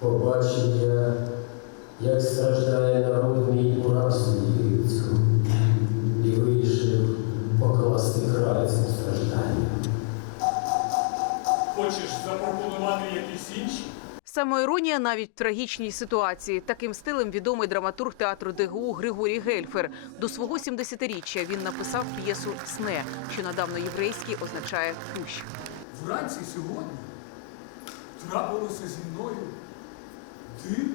побачив я, як страждає народ мій у рабстві єгипетському, і вирішив покласти край цим стражданням. Хочеш запропонувати якісь інші? Самоіронія навіть в трагічній ситуації. Таким стилем відомий драматург театру ДГУ Григорій Гельфер. До свого 70-річчя він написав п'єсу Сне, що на давноєврейській означає кущ. Вранці сьогодні трапилося зі мною диво.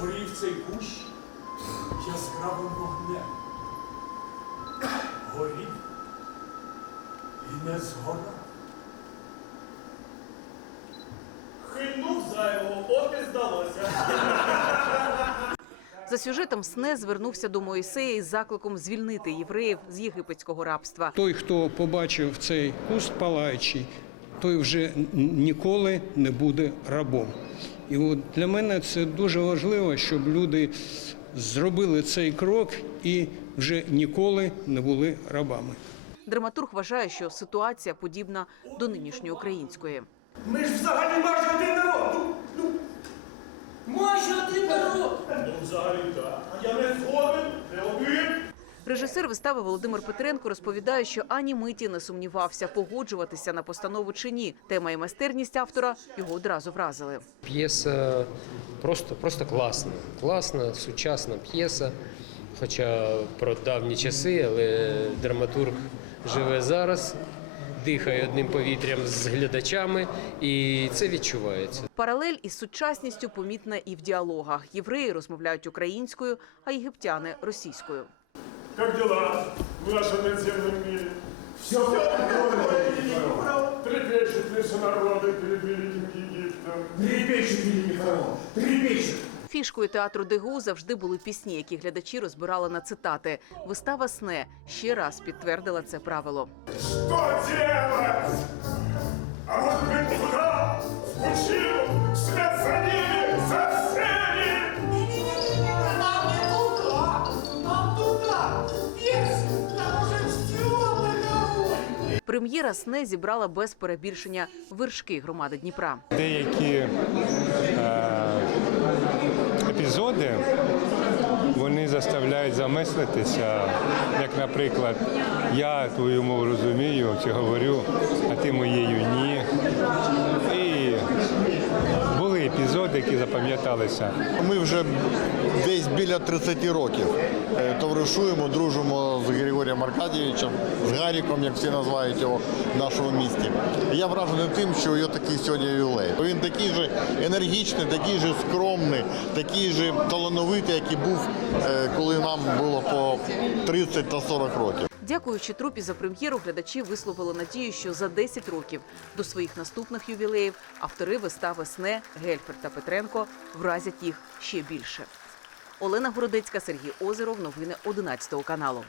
Горів цей кущ яскравим вогнем. Горів і не згорав. Хильнув зайвого, от і здалося. За сюжетом Сне звернувся до Моїсея із закликом звільнити євреїв з єгипетського рабства. Той, хто побачив цей куст палаючий, той вже ніколи не буде рабом. І от для мене це дуже важливо, щоб люди зробили цей крок і вже ніколи не були рабами. Драматург вважає, що ситуація подібна до нинішньої української. Ми ж взагалі майже один народ. Ну, ну, майже один народ. Ну, взагалі так. А я не один. Режисер вистави Володимир Петренко розповідає, що ані миті не сумнівався, погоджуватися на постанову чи ні. Тема і майстерність автора його одразу вразили. П'єса просто, просто класна. Класна, сучасна п'єса. Хоча про давні часи, але драматург живе зараз, дихає одним повітрям з глядачами, і це відчувається. Паралель із сучасністю помітна і в діалогах. Євреї розмовляють українською, а єгиптяни російською. Как дела в нашем надземном мире? Все Трепещут наши народы перед Великим Египтом. Трепещет великий фараон, трепещет. Фішкою театру ДГУ завжди були пісні, які глядачі розбирали на цитати. Вистава сне ще раз підтвердила це правило. Что делать? А может быть, туда, Прем'єра сне зібрала без перебільшення вершки громади Дніпра. деякі е, епізоди вони заставляють замислитися, як, наприклад, я твою мову розумію чи говорю, а ти моєю ні. І були епізоди, які запам'яталися. Ми вже десь біля 30 років е, товаришуємо, дружимо Григорієм Аркадійовичем, з Гаріком, як всі називають його в нашому місті. Я вражений тим, що його такий сьогодні ювілей. Він такий же енергічний, такий же скромний, такий же талановитий, як і був, е, коли нам було по 30 та 40 років. Дякуючи трупі за прем'єру, глядачі висловили надію, що за 10 років до своїх наступних ювілеїв автори вистави Сне, Гельфер та Петренко вразять їх ще більше. Олена Городецька, Сергій Озеров. Новини 11 каналу.